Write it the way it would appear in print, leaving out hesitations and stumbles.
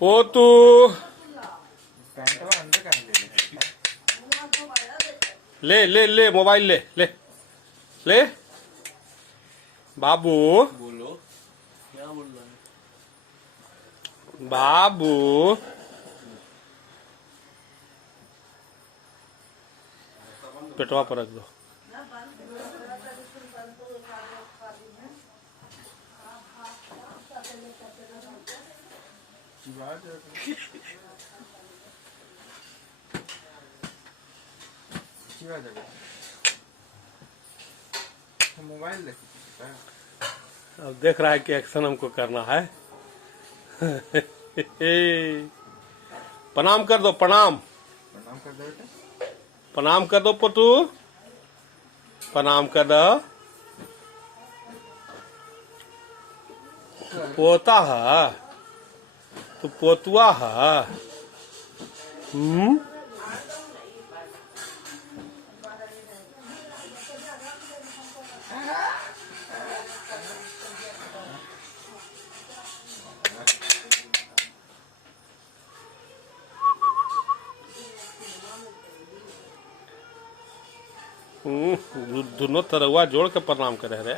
पोतू ले ले ले मोबाइल ले ले ले बाबू बोलो क्या बोल रहा है बाबू पेटवा पर रख दो। मोबाइल अब देख रहा है कि एक्शन हमको करना है। प्रणाम कर दो, प्रणाम प्रणाम कर दो बेटा। प्रणाम कर दो पोतू, प्रणाम कर दो। पोता है तू, पोतुआ है। दोनों तरवा जोड़ के प्रणाम करे रे।